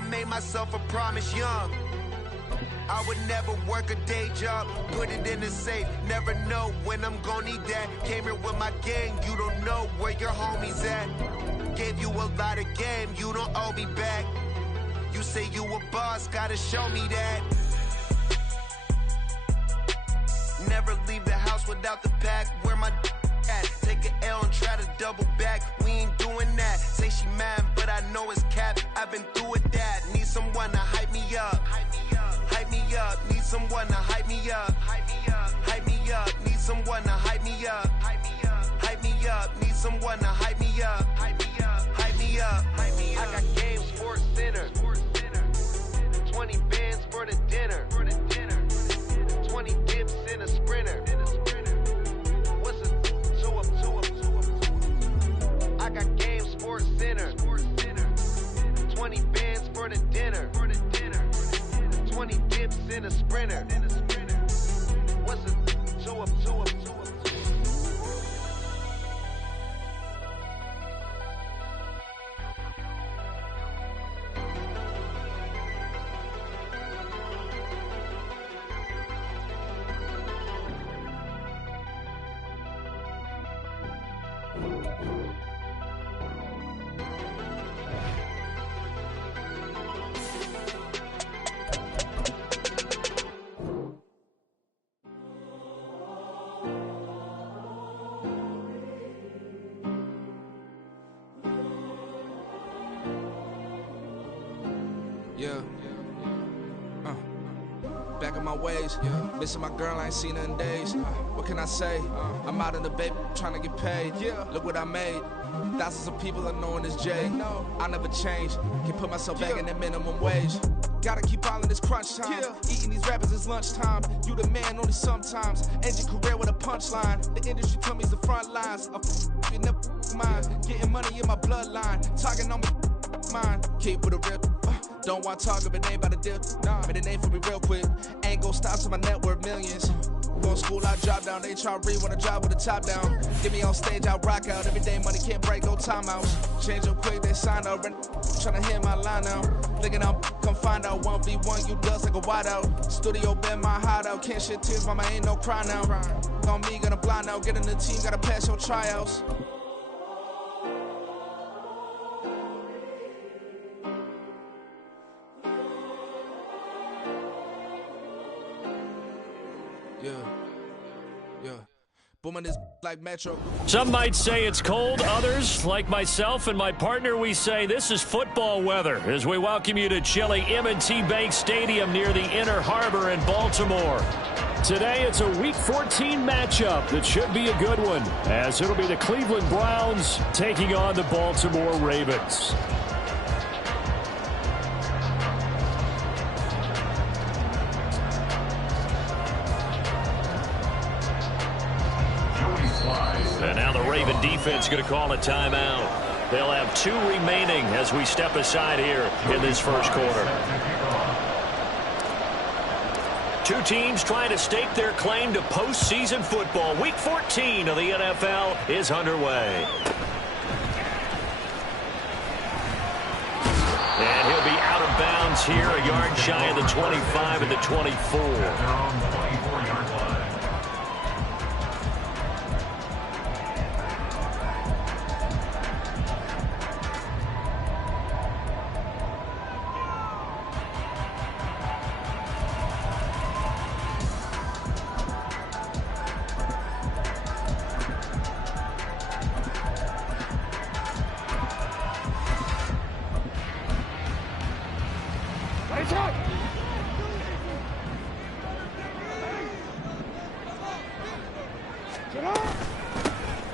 I made myself a promise young. I would never work a day job, put it in the safe, never know when I'm gon' need that. Came here with my gang, you don't know where your homies at. Gave you a lot of game, you don't owe me back. You say you a boss, gotta show me that. Never leave the house without the pack, where my at? Take an L and try to double back, we ain't doing that. Say she mad, but I know it's cap, I've been through with that. Need someone to hype me up. Hype me up, need someone to hype me up. Hype me up, need someone to hype me up. Hype me up, need someone to hype me up. Hype me up. I got Game Sports Center. 20 bands for the dinner. 20 dips in a sprinter. What's a two up? I got Game Sports Center. 20 bands for the dinner. 20 dips in a sprinter. What's a two up? Yeah. Back in my ways. Missing my girl, I ain't seen her in days. What can I say? I'm out in the baby, trying to get paid. Look what I made. Thousands of people are knowing this Jay. I never change. Can put myself back in the minimum wage. Gotta keep all in this crunch time. Eating these rappers is lunchtime. You the man only sometimes. End your career with a punchline. The industry told me it's the front lines. You never mine. Getting money in my bloodline. Talking on me, mine. Keep with a rip. Don't want to talk if it ain't about a dip. Made a name for me real quick. Ain't gon' stop till my net worth millions. Go to school, I drop down. They try to read when I drop with the top down. Get me on stage, I rock out. Every day money can't break, no timeouts. Change up quick, they sign up. Tryna hit my line now. Thinking I'm come find out 1v1, you dust like a wideout. Studio been my hideout. Can't shed tears, mama ain't no cry now. On me, gonna blind out. Get in the team, gotta pass your tryouts. Booming this like Metro. Some might say it's cold. Others, like myself and my partner, we say this is football weather as we welcome you to chilly M&T Bank Stadium near the Inner Harbor in Baltimore. Today, it's a Week 14 matchup that should be a good one, as it'll be the Cleveland Browns taking on the Baltimore Ravens. And now the Raven defense going to call a timeout. They'll have 2 remaining as we step aside here in this first quarter. 2 teams trying to stake their claim to postseason football. Week 14 of the NFL is underway. And he'll be out of bounds here, a yard shy of the 25 and the 24.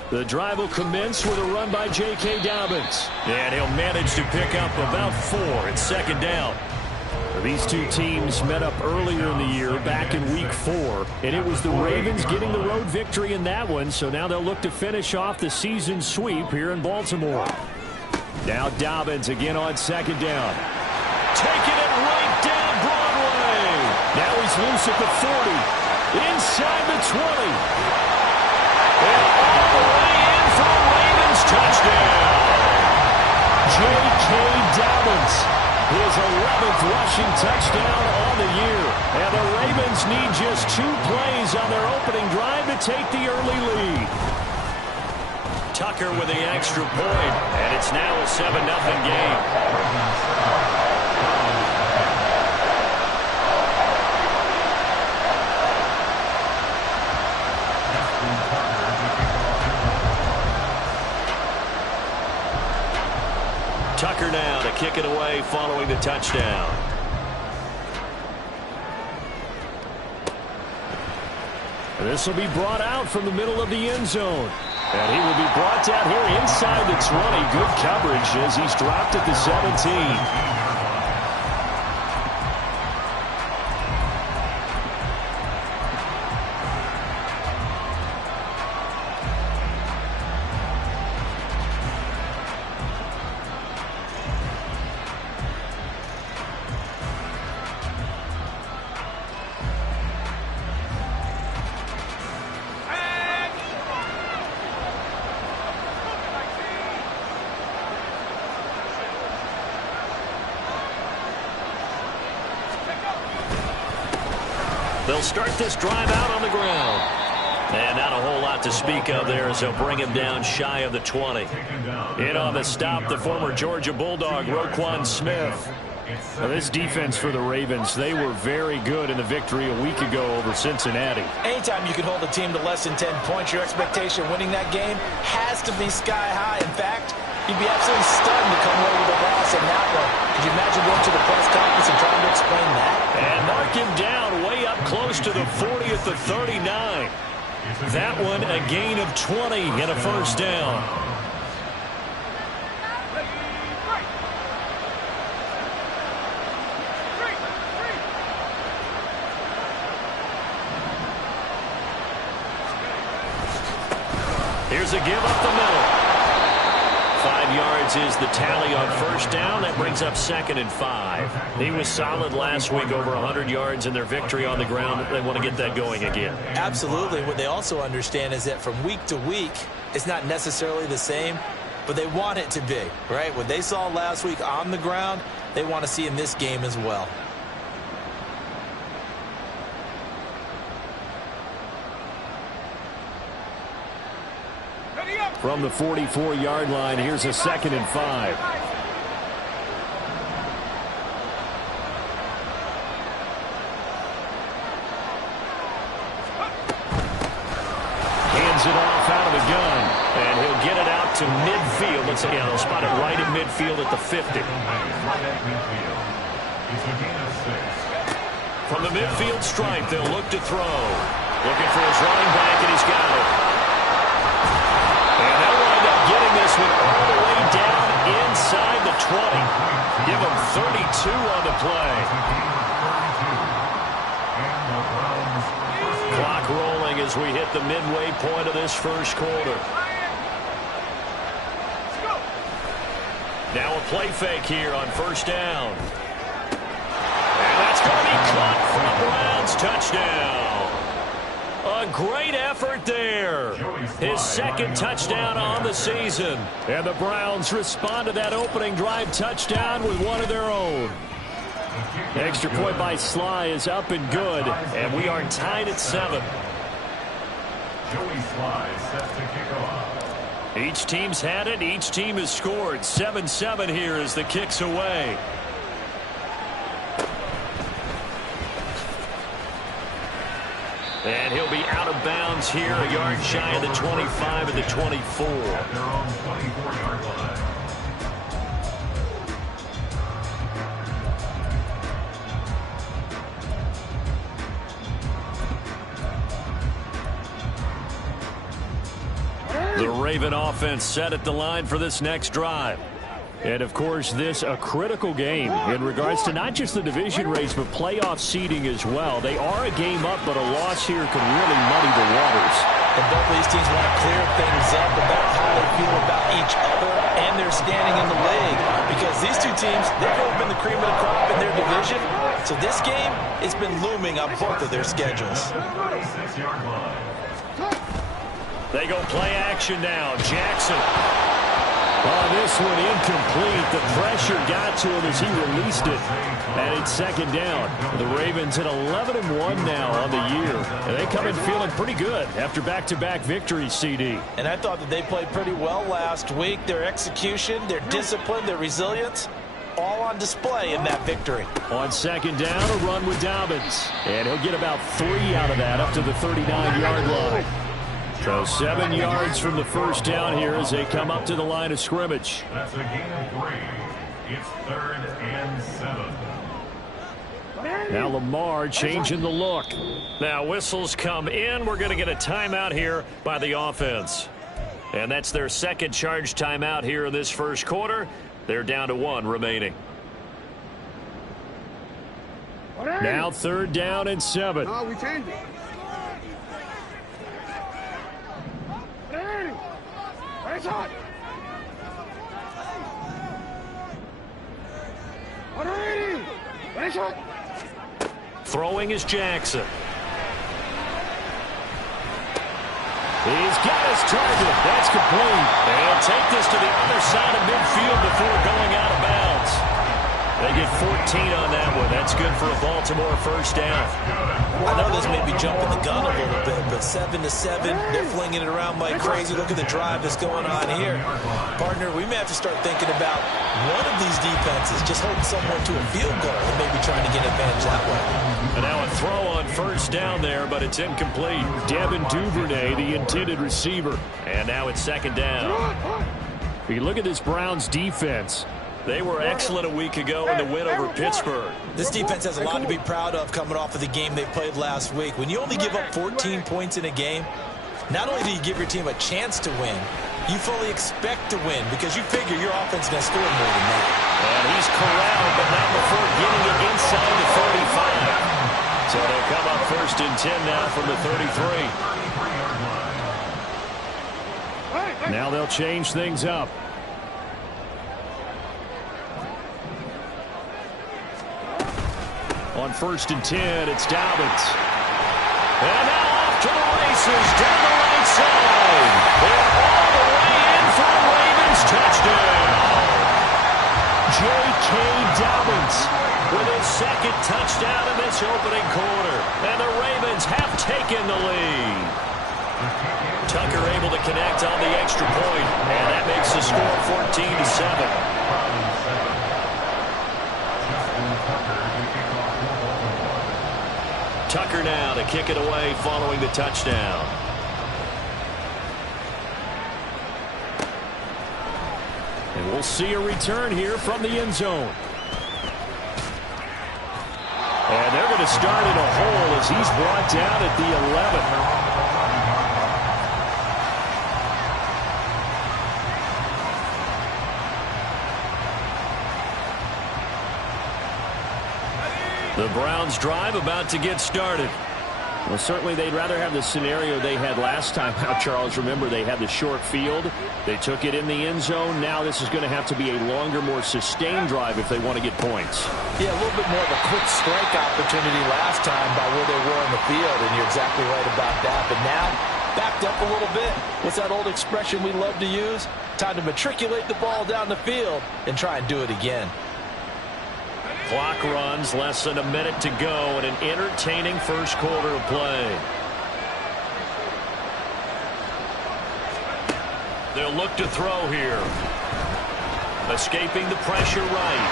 The drive will commence with a run by J.K. Dobbins. And he'll manage to pick up about 4 at second down. These 2 teams met up earlier in the year, back in Week 4. And it was the Ravens getting the road victory in that one. So now they'll look to finish off the season sweep here in Baltimore. Now Dobbins again on second down. Taking it right down Broadway. Now he's loose at the 40. Inside the 20. And all the way in for the Ravens touchdown. J.K. Dobbins, his 11th rushing touchdown on the year. And the Ravens need just 2 plays on their opening drive to take the early lead. Tucker with the extra point, and it's now a 7-0 game. Tucker now to kick it away following the touchdown. This will be brought out from the middle of the end zone. And he will be brought down here inside the 20. Good coverage as he's dropped at the 17. They'll start this drive out on the ground. And not a whole lot to speak of there as they'll bring him down shy of the 20. In on the stop, the former Georgia Bulldog, Roquan Smith. Now, this defense for the Ravens, they were very good in the victory a week ago over Cincinnati. Anytime you can hold a team to less than 10 points, your expectation winning that game has to be sky high. In fact, you'd be absolutely stunned to come away with a loss in that one. Could you imagine going to the press conference and trying to explain that? And mark him down way up close to the 40 at the 39. That one a gain of 20 and a first down. Here's a give up the middle. 5 yards is the tally on first down. That brings up 2nd and 5. He was solid last week, over 100 yards in their victory on the ground. They want to get that going again. Absolutely. What they also understand is that from week to week, it's not necessarily the same, but they want it to be, right? What they saw last week on the ground, they want to see in this game as well. From the 44-yard line, here's a 2nd and 5. Hands it off out of the gun. And he'll get it out to midfield. Let's say, yeah, they'll spot it right at midfield at the 50. From the midfield stripe, they'll look to throw. Looking for his running back, and he's got it. And they'll wind up getting this one all the way down inside the 20. Give him 32 on the play. Clock rolling as we hit the midway point of this first quarter. Now a play fake here on first down. And that's going to be caught for a Browns touchdown. A great effort there. His 2nd touchdown on the season. And the Browns respond to that opening drive touchdown with one of their own. Extra point by Sly is up and good. And we are tied at 7. Each team's had it. Each team has scored. 7-7 here as the kick's away. And he'll be out of bounds here, a yard shy of the 25 and the 24. The Raven offense set at the line for this next drive. And, of course, this a critical game in regards to not just the division race, but playoff seeding as well. They are a game up, but a loss here could really muddy the waters. And both of these teams want to clear things up about how they feel about each other and their standing in the league. Because these two teams, they've both been the cream of the crop in their division. So this game, it's been looming on both of their schedules. They go play action now. Jackson. Oh, this one incomplete. The pressure got to him as he released it. And it's second down. The Ravens at 11-1 now on the year. And they come in feeling pretty good after back-to-back victories, CD. And I thought that they played pretty well last week. Their execution, their discipline, their resilience, all on display in that victory. On second down, a run with Dobbins. And he'll get about 3 out of that up to the 39-yard line. So 7 yards from the first down here as they come up to the line of scrimmage. That's a gain of 3. It's 3rd and 7. Now Lamar changing the look. Now whistles come in. We're going to get a timeout here by the offense. And that's their second charge timeout here in this first quarter. They're down to 1 remaining. Now 3rd down and 7. No, we changed it. Throwing is Jackson. He's got his target. That's complete. They'll take this to the other side of midfield before going out of bounds. They get 14 on that one. That's good for a Baltimore first down. I know this may be jumping the gun a little bit, but 7-7, they're flinging it around like crazy. Look at the drive that's going on here. Partner, we may have to start thinking about one of these defenses just holding someone to a field goal and maybe trying to get advantage that way. And now a throw on first down there, but it's incomplete. Devin Duvernay, the intended receiver. And now it's second down. If you look at this Browns defense, they were excellent a week ago in the win over Pittsburgh. This defense has a lot to be proud of coming off of the game they played last week. When you only give up 14 points in a game, not only do you give your team a chance to win, you fully expect to win because you figure your offense is going to score more than that. And he's corralled, but not before getting it inside the 35. So they'll come up 1st and 10 now from the 33. Now they'll change things up. On 1st and 10, it's Dobbins. And now off to the races down the right side. And all the way in for the Ravens touchdown. J.K. Dobbins with his second touchdown in this opening quarter. And the Ravens have taken the lead. Tucker able to connect on the extra point. And that makes the score 14-7. Tucker now to kick it away following the touchdown. And we'll see a return here from the end zone. And they're going to start in a hole as he's brought down at the 11. The Browns drive about to get started. Well, certainly they'd rather have the scenario they had last time out, Charles. Remember, they had the short field. They took it in the end zone. Now this is going to have to be a longer, more sustained drive if they want to get points. Yeah, a little bit more of a quick strike opportunity last time by where they were in the field, and you're exactly right about that. But now, backed up a little bit. What's that old expression we love to use? Time to matriculate the ball down the field and try and do it again. Clock runs, less than a minute to go in an entertaining first quarter of play. They'll look to throw here. Escaping the pressure right.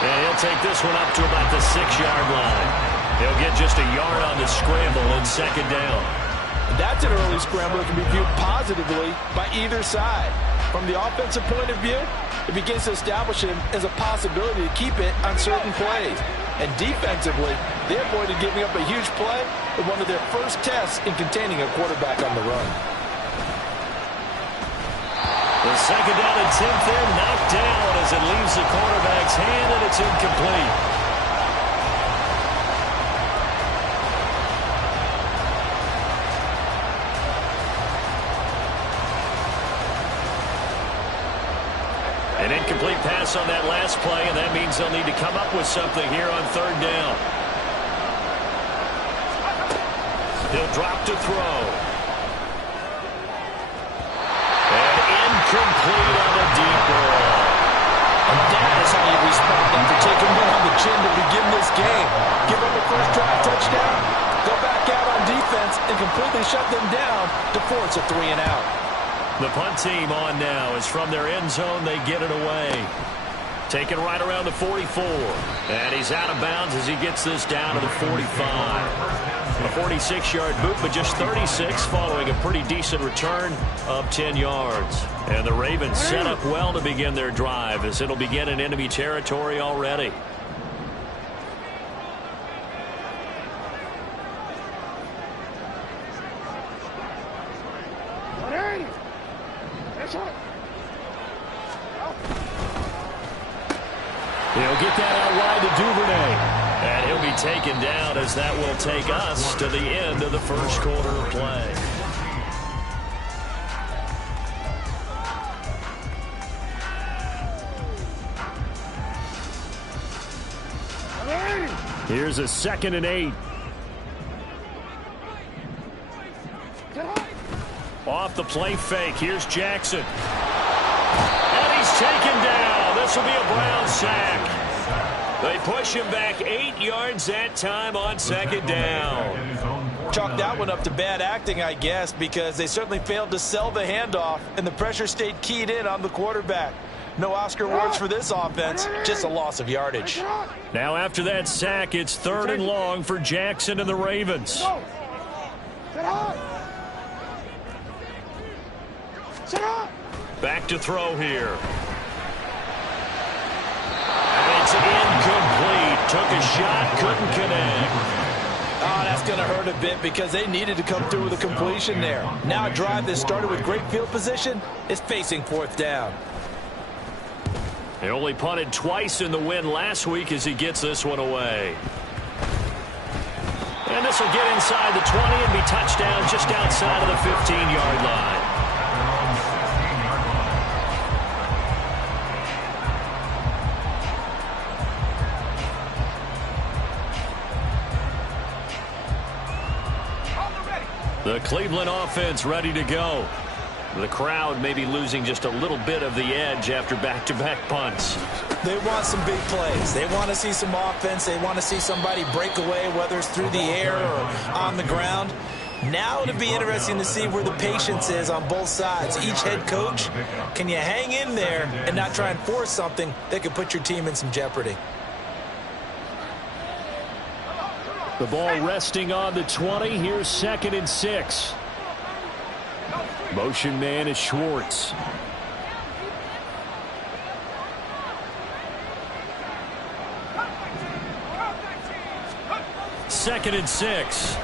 And he'll take this one up to about the 6-yard line. He'll get just a yard on the scramble and second down. That's an early scramble that can be viewed positively by either side. From the offensive point of view, it begins to establish him as a possibility to keep it on certain plays. And defensively, they avoided giving up a huge play with one of their first tests in containing a quarterback on the run. The second down attempt there knocked down as it leaves the quarterback's hand, and it's incomplete. An incomplete pass on that last play, and that means they'll need to come up with something here on third down. He'll drop to throw. And incomplete on a deep After taking one on the chin to begin this game, give up a first drive touchdown, go back out on defense, and completely shut them down to force a 3-and-out. The punt team on now is from their end zone. They get it away. Taken right around the 44. And he's out of bounds as he gets this down to the 45. A 46-yard boot, but just 36 following a pretty decent return of 10 yards. And the Ravens set up well to begin their drive as it'll begin in enemy territory already. He'll get that out wide to Duvernay. And he'll be taken down as that will take us to the end of the first quarter of play. Here's a 2nd and 8. Off the play fake. Here's Jackson. And he's taken down. This will be a Brown sack. They push him back 8 yards that time on 2nd down. Chalk that one up to bad acting, I guess, because they certainly failed to sell the handoff, and the pressure stayed keyed in on the quarterback. No Oscar awards for this offense, just a loss of yardage. Now after that sack, it's 3rd and long for Jackson and the Ravens. Back to throw here. And it's incomplete. Took a shot, couldn't connect. Oh, that's going to hurt a bit because they needed to come through with a completion there. Now a drive that started with great field position is facing 4th down. He only punted twice in the win last week as he gets this one away. And this will get inside the 20 and be touchdown just outside of the 15-yard line. The Cleveland offense ready to go. The crowd may be losing just a little bit of the edge after back-to-back punts. They want some big plays. They want to see some offense. They want to see somebody break away, whether it's through the air or on the ground. Now it'll be interesting to see where the patience is on both sides. Each head coach, can you hang in there and not try and force something that could put your team in some jeopardy? The ball resting on the 20. Here's 2nd and 6. Motion man is Schwartz. Second and 6.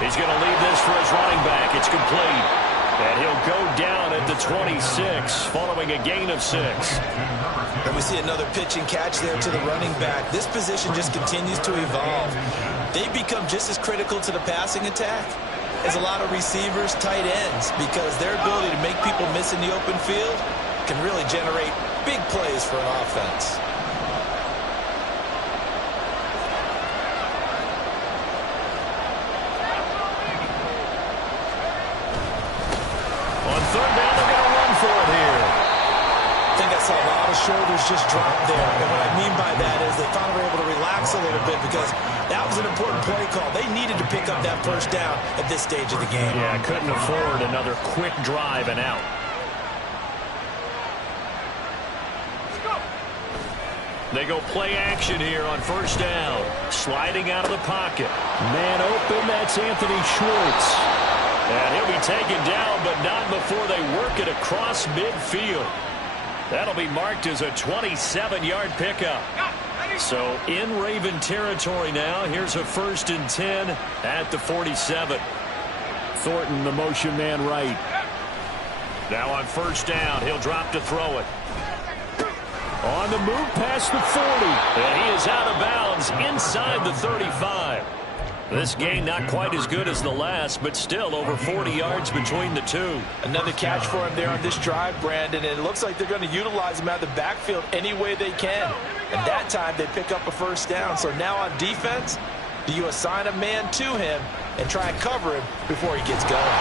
He's going to leave this for his running back. It's complete. And he'll go down at the 26 following a gain of 6. And we see another pitch and catch there to the running back. This position just continues to evolve. They become just as critical to the passing attack as a lot of receivers, tight ends, because their ability to make people miss in the open field can really generate big plays for an offense. On 3rd down, they're going to run for it here. I think I saw a lot of shoulders just drop there. And what I mean by that is they finally were able to relax a little bit because that was an important play call. They needed to pick up that first down at this stage of the game. Yeah, couldn't afford another quick drive and out. They go play action here on 1st down. Sliding out of the pocket. Man open, that's Anthony Schwartz. And he'll be taken down, but not before they work it across midfield. That'll be marked as a 27-yard pickup. So in Raven territory now. Here's a 1st and 10 at the 47. Thornton, the motion man right. Now on 1st down, he'll drop to throw it. On the move past the 40. And he is out of bounds inside the 35. This game not quite as good as the last, but still over 40 yards between the two. Another catch for him there on this drive, Brandon, and it looks like they're going to utilize him out of the backfield any way they can. And that time they pick up a 1st down. So now on defense, do you assign a man to him and try and cover him before he gets going?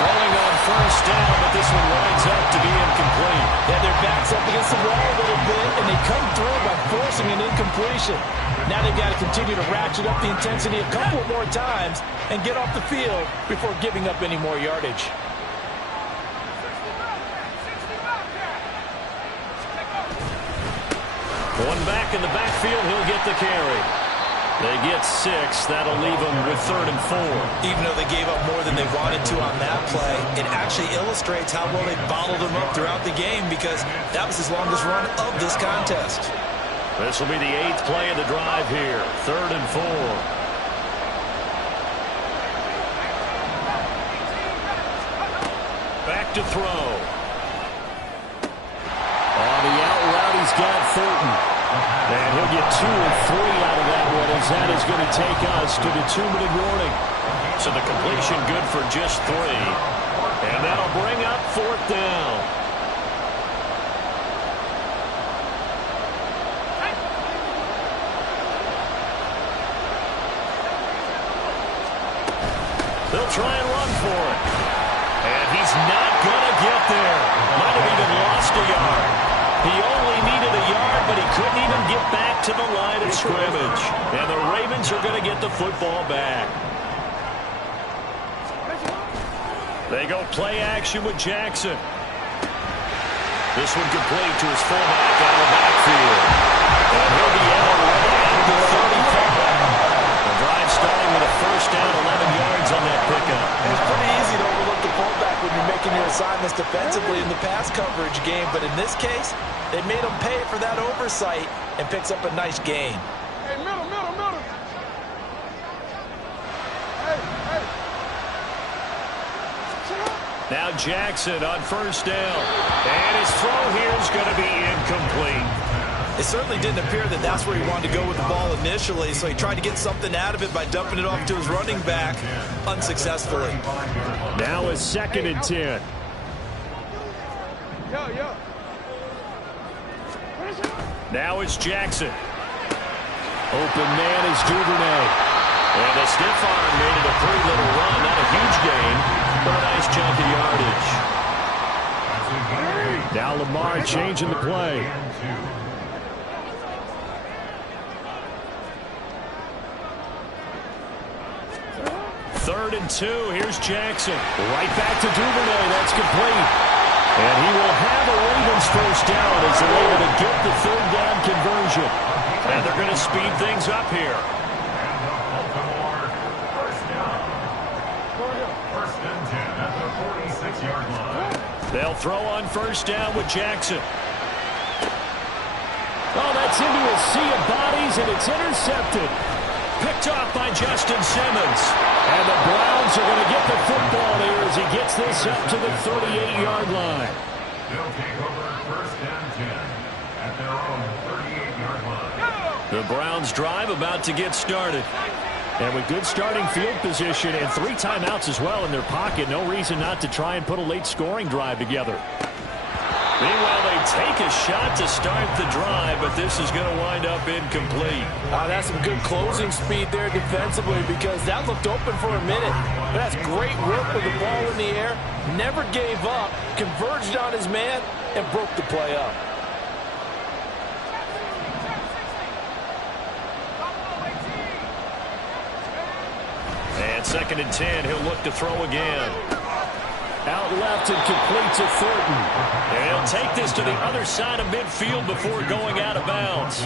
Throwing on first down, but this one winds up to be incomplete. Yeah, their back's up against the wall a little bit, and they come through by forcing an incompletion. Now they've got to continue to ratchet up the intensity a couple more times and get off the field before giving up any more yardage. One back in the backfield, he'll get the carry. They get 6. That'll leave them with 3rd and 4. Even though they gave up more than they wanted to on that play, it actually illustrates how well they bottled them up throughout the game because that was his longest run of this contest. This will be the 8th play of the drive here. 3rd and 4. Back to throw. On the out route, he's got Thornton. And he'll get 2 or 3 out of that one, as that is going to take us to the 2-minute warning. So the completion good for just 3. And that'll bring up 4th down. They'll try and run for it. And he's not going to get there. Might have even lost a yard. He only needed a yard, but he couldn't even get back to the line of scrimmage. And the Ravens are going to get the football back. They go play action with Jackson. This one complete to his fullback out of the backfield. And he'll be out at the 35. The drive starting with a first down, 11 yards on that pickup. It's pretty easy to overlook the fullback when you're making your assignments defensively in the pass coverage game, but in this case, they made him pay for that oversight and picks up a nice gain. Hey, middle. Hey. Now Jackson on first down. And his throw here is going to be incomplete. It certainly didn't appear that that's where he wanted to go with the ball initially, so he tried to get something out of it by dumping it off to his running back unsuccessfully. Now a 2nd and 10. Yo. Now it's Jackson. Open man is Duvernay. And the stiff arm made it a pretty little run. Not a huge gain, but a nice chunk of yardage. Now Lamar changing the play. 3rd and 2. Here's Jackson. Right back to Duvernay. That's complete. And he will have a Ravens first down as they're able to get the 3rd down conversion. And they're going to speed things up here. First and 10 at the 46-yard line. They'll throw on first down with Jackson. Oh, that's into a sea of bodies, and it's intercepted. Picked off by Justin Simmons. And the Browns are going to get the football here as he gets this up to the 38-yard line. They'll take over first and 10 at their own 38-yard line. The Browns drive about to get started. And with good starting field position and 3 timeouts as well in their pocket, no reason not to try and put a late scoring drive together. Meanwhile, they take a shot to start the drive, but this is going to wind up incomplete. That's some good closing speed there defensively because that looked open for a minute. But that's great work with the ball in the air. Never gave up, converged on his man, and broke the play up. And 2nd and 10, he'll look to throw again. Out left and complete to Thornton. And he'll take this to the other side of midfield before going out of bounds.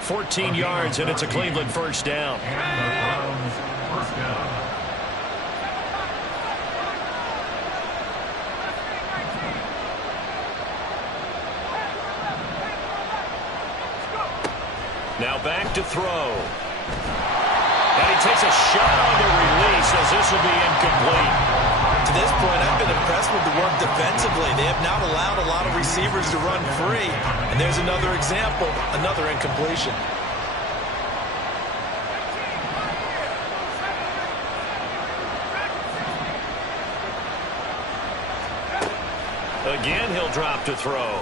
14 yards, and it's a Cleveland first down. Now back to throw. And he takes a shot on the release as this will be incomplete. To this point, I've been impressed with the work defensively. They have not allowed a lot of receivers to run free. And there's another example, another incompletion. Again, he'll drop to throw.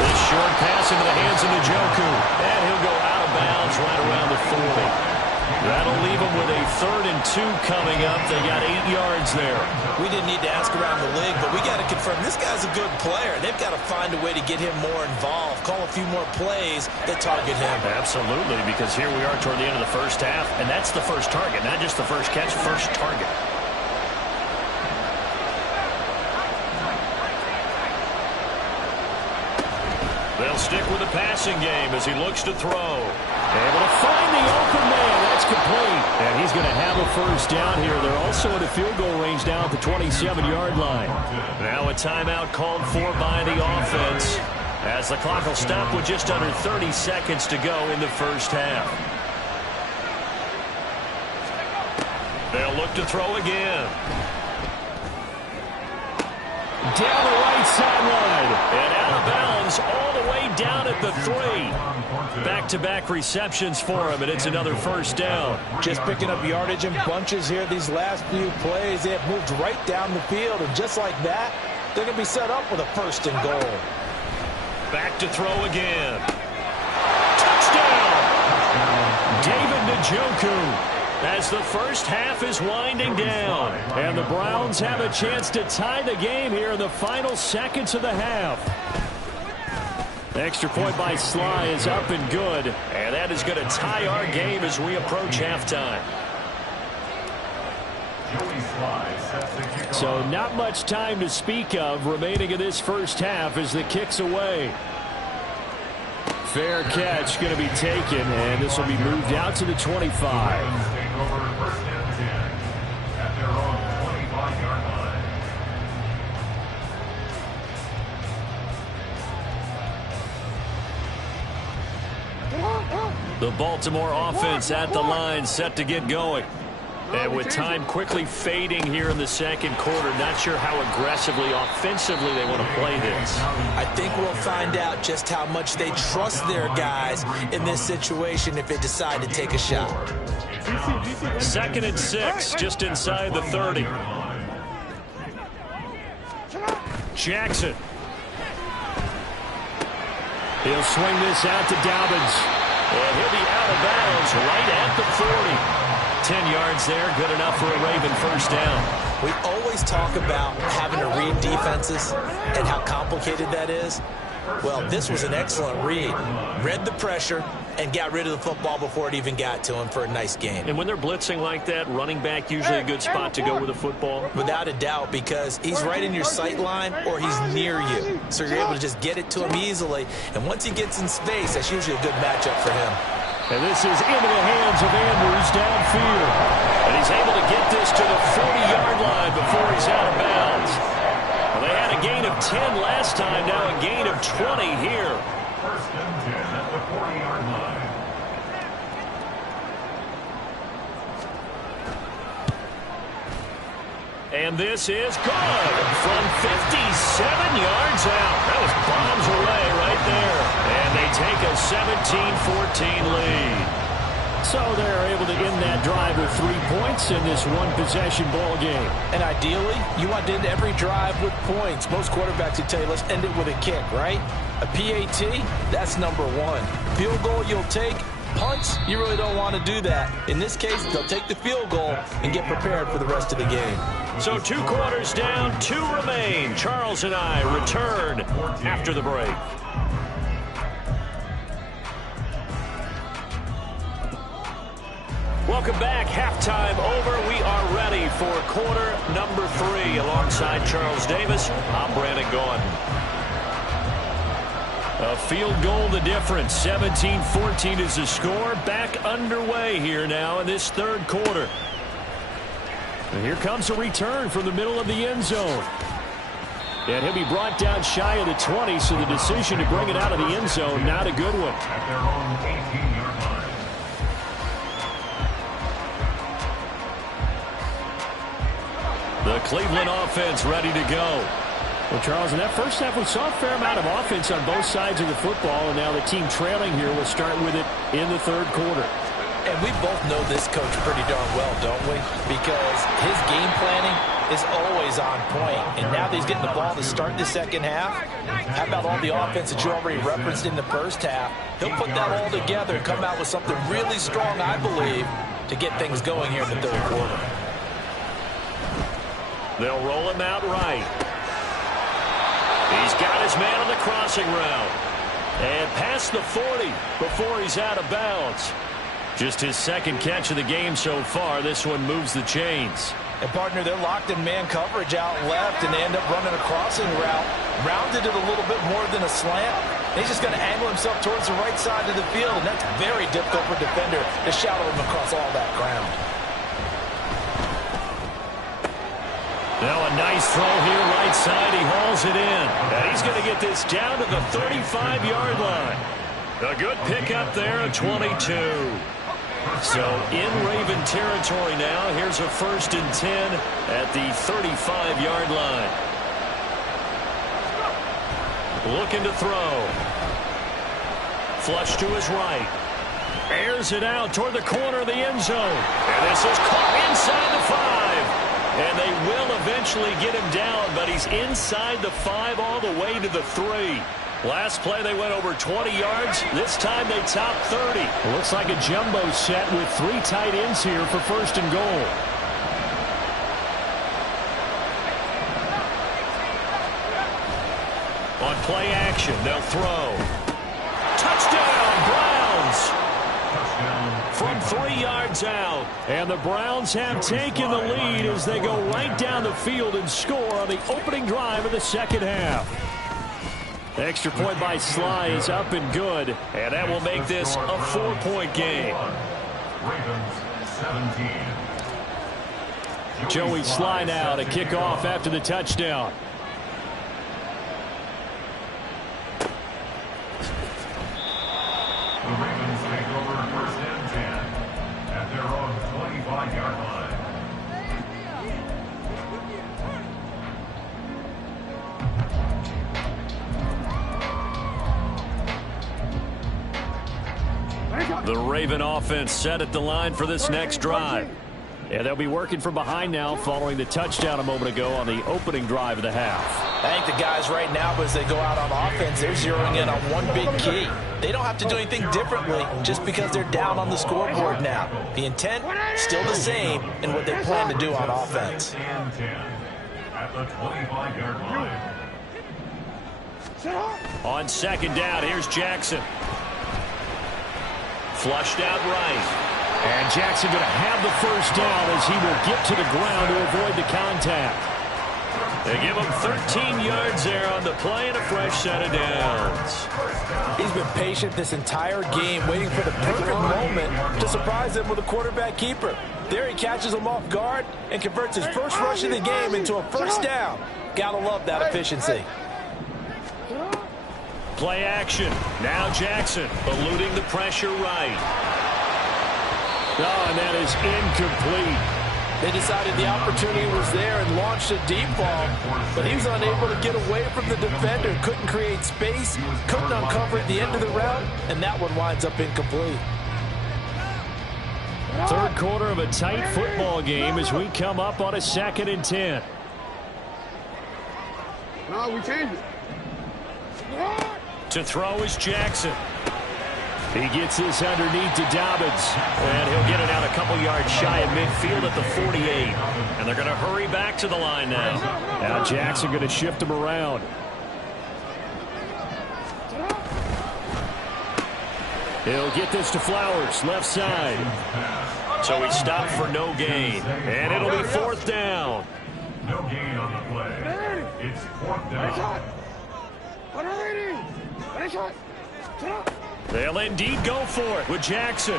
This short pass into the hands of Njoku. And he'll go out of bounds right around the 40. That'll leave them with a 3rd and 2 coming up. They got 8 yards there. We didn't need to ask around the league, but we got to confirm this guy's a good player. They've got to find a way to get him more involved, call a few more plays that target him. Absolutely, because here we are toward the end of the first half, and that's the first target, not just the first catch, first target. They'll stick with the passing game as he looks to throw. Able to find the open man. That's complete. And he's going to have a first down here. They're also at a field goal range now at the 27-yard line. Now a timeout called for by the offense as the clock will stop with just under 30 seconds to go in the first half. They'll look to throw again. Down the right sideline and out of bounds all the way down at the 3. Back-to-back receptions for him, and it's another first down. Just picking up yardage in bunches here these last few plays. They have moved right down the field, and just like that, they're going to be set up with a 1st and goal. Back to throw again. Touchdown! David Njoku. As the first half is winding down. And the Browns have a chance to tie the game here in the final seconds of the half. The extra point by Sly is up and good. And that is going to tie our game as we approach halftime. So not much time to speak of remaining in this first half as the kick's away. Fair catch going to be taken, and this will be moved out to the 25. The Baltimore offense at the line, set to get going. And with time quickly fading here in the second quarter, not sure how aggressively, offensively they want to play this. I think we'll find out just how much they trust their guys in this situation if they decide to take a shot. 2nd and 6, just inside the 30. Jackson. He'll swing this out to Dobbins. And he'll be out of bounds right at the 40. 10 yards there, good enough for a Raven first down. We always talk about having to read defenses and how complicated that is. Well, this was an excellent read. Read the pressure and got rid of the football before it even got to him for a nice game. And when they're blitzing like that, running back usually a good spot to go with the football? Without a doubt, because he's right in your sight line or he's near you. So you're able to just get it to him easily. And once he gets in space, that's usually a good matchup for him. And this is into the hands of Andrews downfield. And he's able to get this to the 40-yard line before he's out of bounds. Well, they had a gain of 10 last time, now a gain of 20 here. 1st and 10 at the 40-yard line. And this is good from 57 yards out. That was bombs away right there. And they take a 17-14 lead. So they're able to end that drive with 3 points in this one-possession ball game. And ideally, you want to end every drive with points. Most quarterbacks would tell you, let's end it with a kick, right? A PAT, that's number 1. Field goal you'll take. Punts, you really don't want to do that. In this case, they'll take the field goal and get prepared for the rest of the game. So 2 quarters down, 2 remain. Charles and I return after the break. Welcome back. Halftime over. We are ready for quarter number 3. Alongside Charles Davis, I'm Brandon Gordon. A field goal the difference. 17-14 is the score. Back underway here now in this 3rd quarter. And here comes a return from the middle of the end zone. And he'll be brought down shy of the 20, so the decision to bring it out of the end zone, not a good one. At their own 18-yard line. The Cleveland offense ready to go. Well, Charles, in that first half, we saw a fair amount of offense on both sides of the football, and now the team trailing here will start with it in the 3rd quarter. And we both know this coach pretty darn well, don't we? Because his game planning is always on point. And now that he's getting the ball to start the second half, how about all the offense that you already referenced in the first half? He'll put that all together and come out with something really strong, I believe, to get things going here in the third quarter. They'll roll him out right. He's got his man on the crossing route. And past the 40 before he's out of bounds. Just his second catch of the game so far. This one moves the chains. And, partner, they're locked in man coverage out left, and they end up running a crossing route. Rounded it a little bit more than a slant. He's just going to angle himself towards the right side of the field, and that's very difficult for a defender to shadow him across all that ground. Now a nice throw here right side. He hauls it in. And he's going to get this down to the 35-yard line. A good pickup there, a 22. So in Raven territory now. Here's a 1st and 10 at the 35-yard line. Looking to throw. Flush to his right. Airs it out toward the corner of the end zone. And this is caught inside the 5. And they will eventually get him down, but he's inside the 5 all the way to the 3. Last play they went over 20 yards. This time they topped 30. It looks like a jumbo set with 3 tight ends here for 1st and goal. On play action, they'll throw. Touchdown, Browns! From 3 yards out. And the Browns have taken the lead as they go right down the field and score on the opening drive of the second half. Extra point by Sly is up and good, and that will make this a 4-point game. Joey Sly now to kick off after the touchdown. The Ravens take over 1st and 10 at their own 25-yard line. The Raven offense set at the line for this next drive. Yeah, they'll be working from behind now following the touchdown a moment ago on the opening drive of the half. I think the guys right now, as they go out on offense, they're zeroing in on one big key. They don't have to do anything differently just because they're down on the scoreboard now. The intent, still the same in what they plan to do on offense. At the 25-yard line. On second down, here's Jackson. Flushed out right. And Jackson going to have the first down as he will get to the ground to avoid the contact. They give him 13 yards there on the play and a fresh set of downs. He's been patient this entire game, waiting for the perfect moment to surprise them with a quarterback keeper. There he catches him off guard and converts his first rush of the game into a first down. Gotta love that efficiency. Play action. Now Jackson eluding the pressure right. Oh, and that is incomplete. They decided the opportunity was there and launched a deep ball, but he was unable to get away from the defender. Couldn't create space, couldn't uncover at the end of the route, and that one winds up incomplete. Third quarter of a tight football game as we come up on a 2nd and 10. No, we changed it. To throw is Jackson. He gets this underneath to Dobbins. And he'll get it out a couple yards shy of midfield at the 48. And they're going to hurry back to the line now. Now Jackson going to shift him around. He'll get this to Flowers, left side. So he stopped for no gain. And it'll be 4th down. No gain on the play. It's 4th down. They'll indeed go for it with Jackson.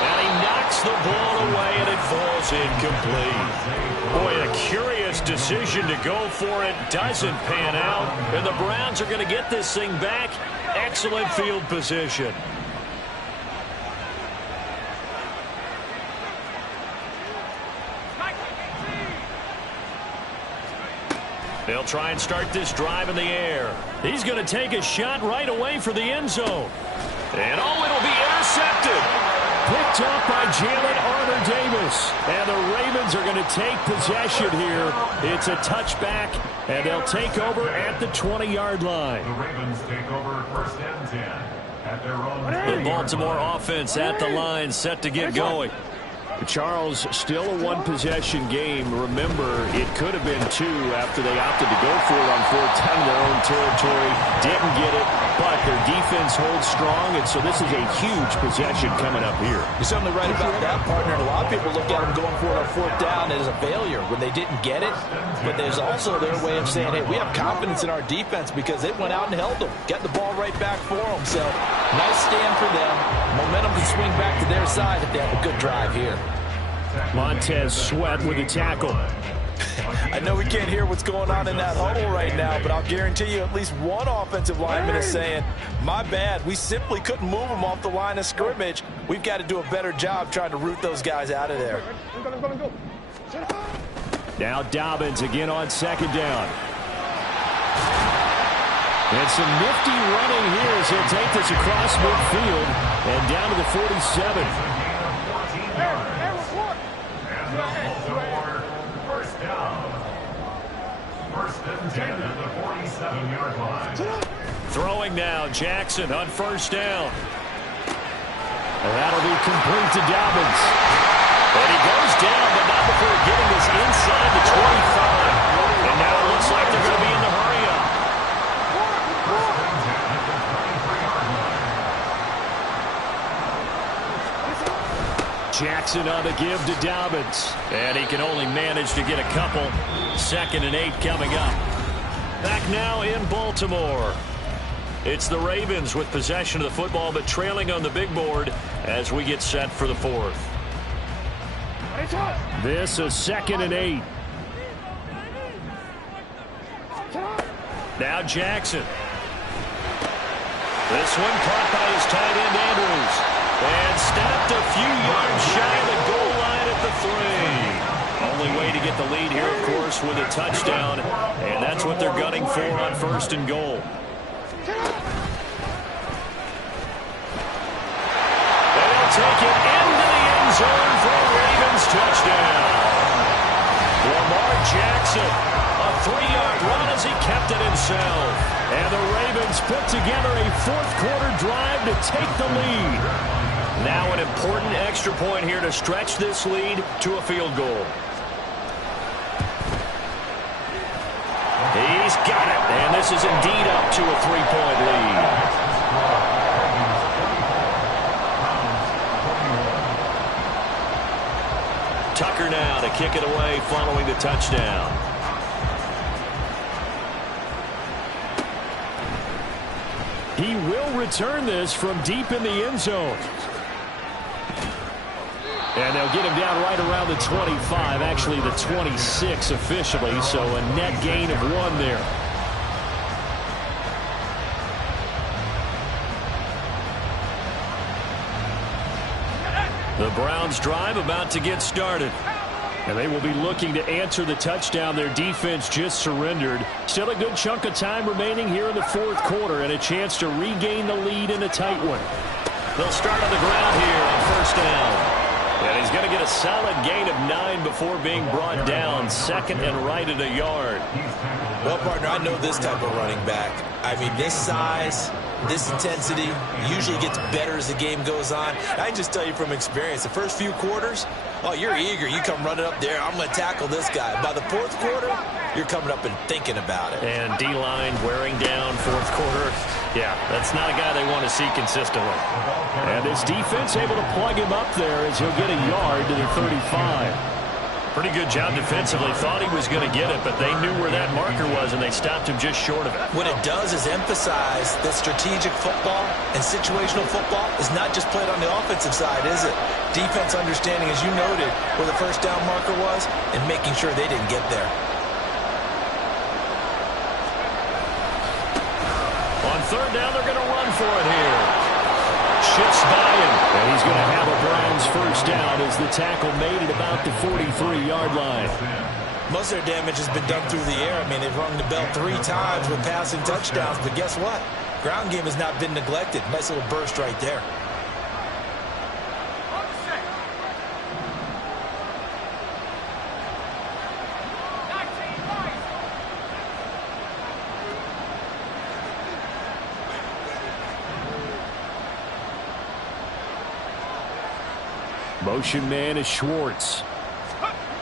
And he knocks the ball away, and it falls incomplete. Boy, a curious decision to go for it. Doesn't pan out. And the Browns are going to get this thing back. Excellent field position. They'll try and start this drive in the air. He's going to take a shot right away for the end zone. And oh, it'll be intercepted. Picked up by Jalen Armour-Davis. And the Ravens are going to take possession here. It's a touchback, and they'll take over at the 20-yard line. The Ravens take over 1st and 10 at their own The 30-yard Baltimore line. offense at the line, set to get going. Charles, still a one-possession game. Remember, it could have been two after they opted to go for it on fourth down in their own territory. Didn't get it, but their defense holds strong, and so this is a huge possession coming up here. You're certainly right about that, partner. And a lot of people look at them going for it on fourth down as a failure when they didn't get it. But there's also their way of saying, hey, we have confidence in our defense because they went out and held them, get the ball right back for them. So nice stand for them. Momentum can swing back to their side if they have a good drive here. Montez Sweat with a tackle. I know we can't hear what's going on in that huddle right now, but I'll guarantee you at least one offensive lineman is saying, my bad, we simply couldn't move them off the line of scrimmage. We've got to do a better job trying to root those guys out of there. Now Dobbins again on second down. And some nifty running here as he'll take this across midfield and down to the 47. First down. First and 10 at the 47-yard line. Throwing now, Jackson on first down. And that'll be complete to Dobbins. And he goes down, but not before getting this inside the 25. And now it looks like they're going to be in the hurry-up. Jackson on the give to Dobbins. And he can only manage to get a couple. 2nd and 8 coming up. Back now in Baltimore. It's the Ravens with possession of the football, but trailing on the big board as we get set for the 4th. This is 2nd and 8. Now Jackson. This one caught by his tight end Andrews. And stopped a few yards shy of the goal line at the 3. Only way to get the lead here, of course, with a touchdown. And that's what they're gunning for on 1st and goal. They'll take it into the end zone for a Ravens touchdown. Lamar Jackson, a 3-yard run as he kept it himself. And the Ravens put together a fourth-quarter drive to take the lead. Now an important extra point here to stretch this lead to a field goal. He's got it, and this is indeed up to a 3-point lead. Tucker now to kick it away following the touchdown. He will return this from deep in the end zone. And they'll get him down right around the 25, actually the 26 officially, so a net gain of 1 there. The Browns drive about to get started. And they will be looking to answer the touchdown their defense just surrendered. Still a good chunk of time remaining here in the 4th quarter and a chance to regain the lead in a tight one. They'll start on the ground here on 1st down. And he's going to get a solid gain of 9 before being brought down. 2nd and right at a yard. Well, partner, I know this type of running back. I mean, this size, this intensity usually gets better as the game goes on. I can just tell you from experience, the first few quarters, oh, you're eager. You come running up there, I'm going to tackle this guy. By the 4th quarter, you're coming up and thinking about it. And D-line wearing down 4th quarter. Yeah, that's not a guy they want to see consistently. And this defense able to plug him up there as he'll get a yard to the 35. Pretty good job defensively. Thought he was going to get it, but they knew where that marker was, and they stopped him just short of it. What it does is emphasize that strategic football and situational football is not just played on the offensive side, is it? Defense understanding, as you noted, where the 1st down marker was and making sure they didn't get there. On 3rd down, they're going to run for it here. Shifts by him. And he's going to have a Browns 1st down as the tackle made at about the 43-yard line. Most of their damage has been done through the air. I mean, they've rung the bell 3 times with passing touchdowns, but guess what? Ground game has not been neglected. Nice little burst right there. Motion man is Schwartz.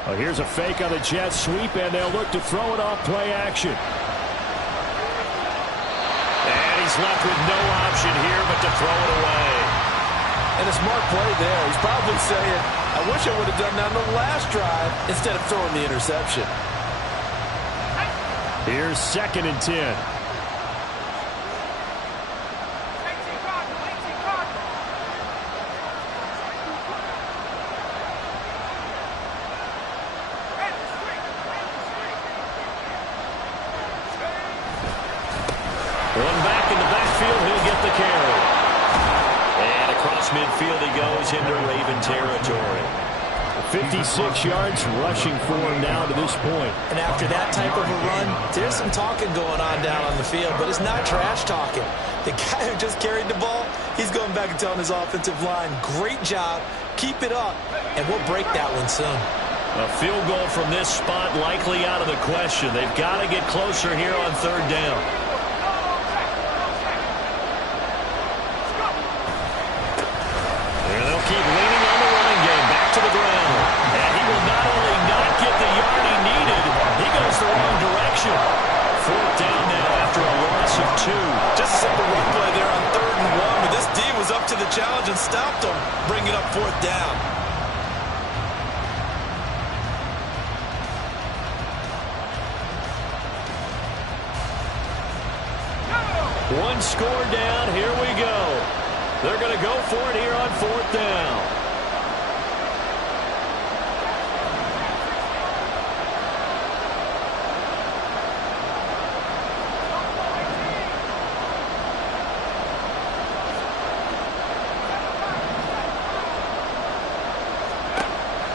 Oh, here's a fake on the jet sweep, and they'll look to throw it off play action. And he's left with no option here but to throw it away. And a smart play there. He's probably saying, I wish I would have done that on the last drive instead of throwing the interception. Here's 2nd and 10. One back in the backfield, he'll get the carry. And across midfield he goes into Raven territory. 56 yards rushing for him now to this point. And after that type of a run, there's some talking going on down on the field, but it's not trash talking. The guy who just carried the ball, he's going back and telling his offensive line, great job, keep it up, and we'll break that one soon. A field goal from this spot likely out of the question. They've got to get closer here on 3rd down. And they'll keep leaning on the running game. Back to the ground. And he will not only not get the yard he needed, he goes the wrong direction. 4th down now after a loss of 2. Just a simple run play there on 3rd and 1, but this D was up to the challenge and stopped him, bringing up 4th down. One score down. Here we go. They're going to go for it here on 4th down.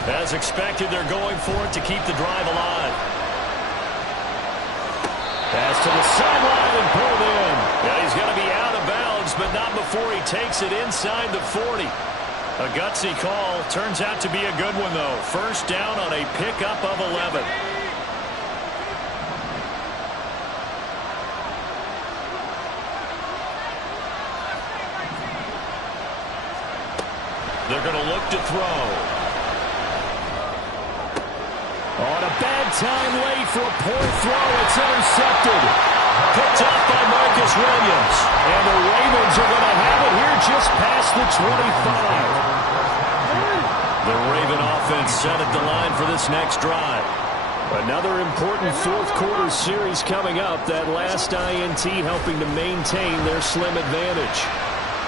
As expected, they're going for it to keep the drive alive. Pass to the sideline and pulled in. Yeah, he's going to be out of bounds, but not before he takes it inside the 40. A gutsy call. Turns out to be a good one, though. 1st down on a pickup of 11. They're going to look to throw. On a bad time late for a poor throw. It's intercepted. Picked up by Marcus Williams. And the Ravens are going to have it here just past the 25. The Raven offense set at the line for this next drive. Another important 4th quarter series coming up. That last INT helping to maintain their slim advantage.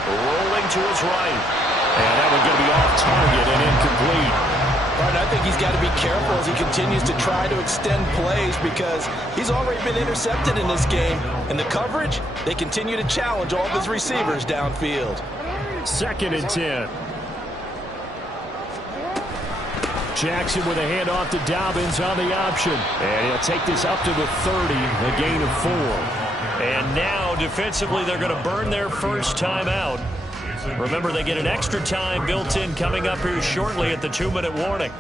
Rolling to his right. And that one going to be off target and incomplete. I think he's got to be careful as he continues to try to extend plays because he's already been intercepted in this game. And the coverage, they continue to challenge all of his receivers downfield. 2nd and 10. Jackson with a handoff to Dobbins on the option. And he'll take this up to the 30, a gain of 4. And now, defensively, they're going to burn their first time out. Remember, they get an extra time built in coming up here shortly at the 2-minute warning.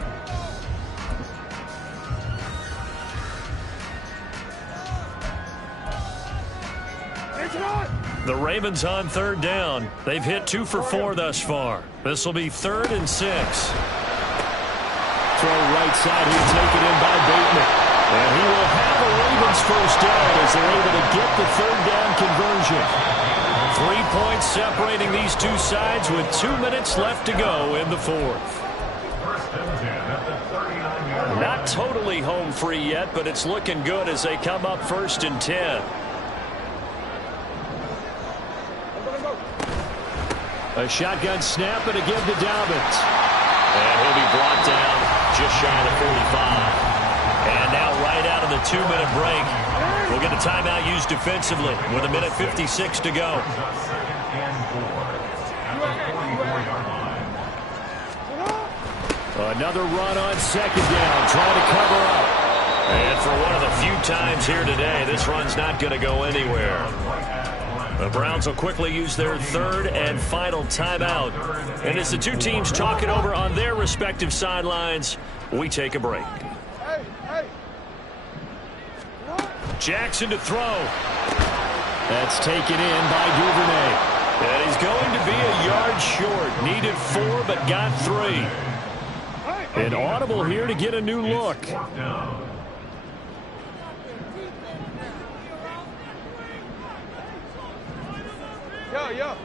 The Ravens on 3rd down. They've hit 2 for 4 thus far. This will be 3rd and 6. Throw right side here, taken in by Bateman. And he will have a Ravens first down as they're able to get the 3rd down conversion. 3 points separating these two sides with 2 minutes left to go in the 4th. Not totally home free yet, but it's looking good as they come up 1st and 10. A shotgun snap and a give to Dobbins. And he'll be brought down just shy of the 45. And now right out of the 2-minute break, we'll get a timeout used defensively with 1:56 to go. Another run on 2nd down, trying to cover up. And for one of the few times here today, this run's not going to go anywhere. The Browns will quickly use their 3rd and final timeout. And as the two teams talk it over on their respective sidelines, we take a break. Jackson to throw. That's taken in by Duvernay. And he's going to be a yard short. Needed 4, but got 3. An audible here to get a new look. Yo.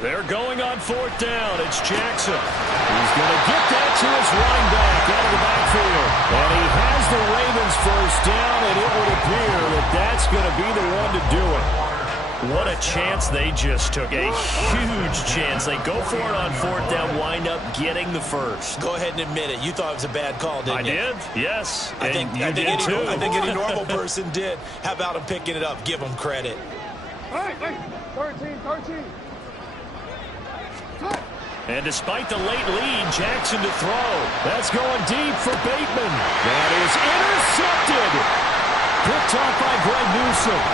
They're going on 4th down. It's Jackson. He's going to get that to his running back out of the backfield. And he has the Ravens first down, and it would appear that that's going to be the one to do it. What a chance they just took. A huge chance. They go for it on 4th down, wind up getting the first. Go ahead and admit it. You thought it was a bad call, didn't you? I did, yes. I think any normal person did. How about him picking it up? Give him credit. Hey, 13. And despite the late lead, Jackson to throw. That's going deep for Bateman. That is intercepted. Picked off by Greg Newsome.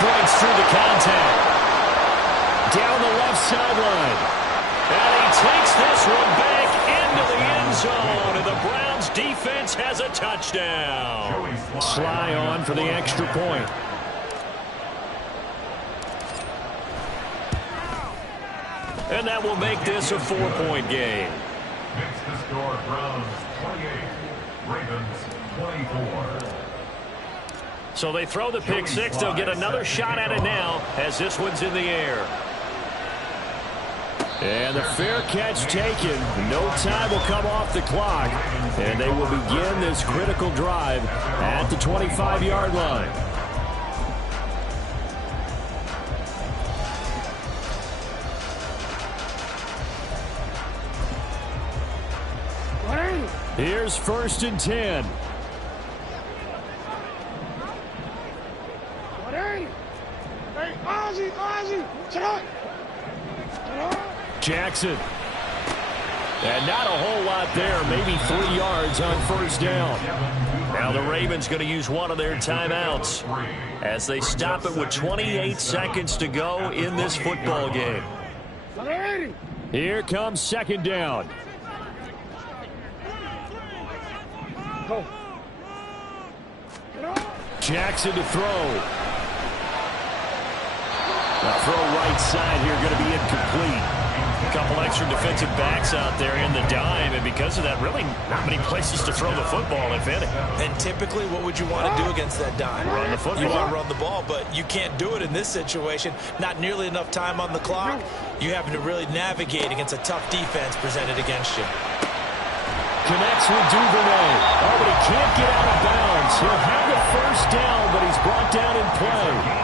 Breaks through the contact. Down the left sideline. And he takes this one back into the end zone. And the Browns defense has a touchdown. Sly on for the extra point. And that will make this a 4-point game. Makes the score Browns 28, Ravens 24. So they throw the pick six. They'll get another shot at it now as this one's in the air. And the fair catch taken. No time will come off the clock. And they will begin this critical drive at the 25-yard line. Here's 1st and 10. Jackson. And not a whole lot there. Maybe 3 yards on 1st down. Now the Ravens going to use one of their timeouts as they stop it with 28 seconds to go in this football game. Here comes 2nd down. Jackson to throw. The throw right side here going to be incomplete. A couple extra defensive backs out there in the dime, and because of that, really not many places to throw the football, if any. And typically, what would you want to do against that dime? Run the football. You want to run the ball, but you can't do it in this situation. Not nearly enough time on the clock. You having to really navigate against a tough defense presented against you. Connects with Duvernay. Oh, but he can't get out of bounds. He'll have the 1st down, but he's brought down in play.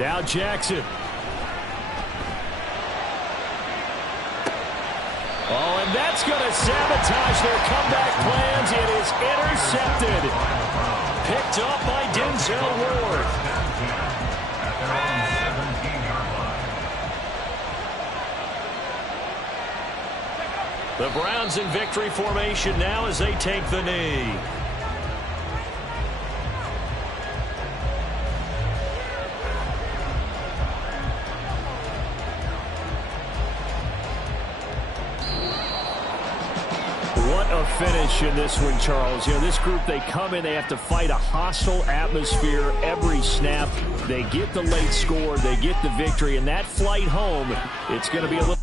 Now Jackson. Oh, and that's going to sabotage their comeback plans. It is intercepted. Picked up by Denzel Ward. The Browns in victory formation now as they take the knee. Finish in this one, Charles. You know, this group, they come in, they have to fight a hostile atmosphere every snap. They get the late score, they get the victory, and that flight home, it's going to be a little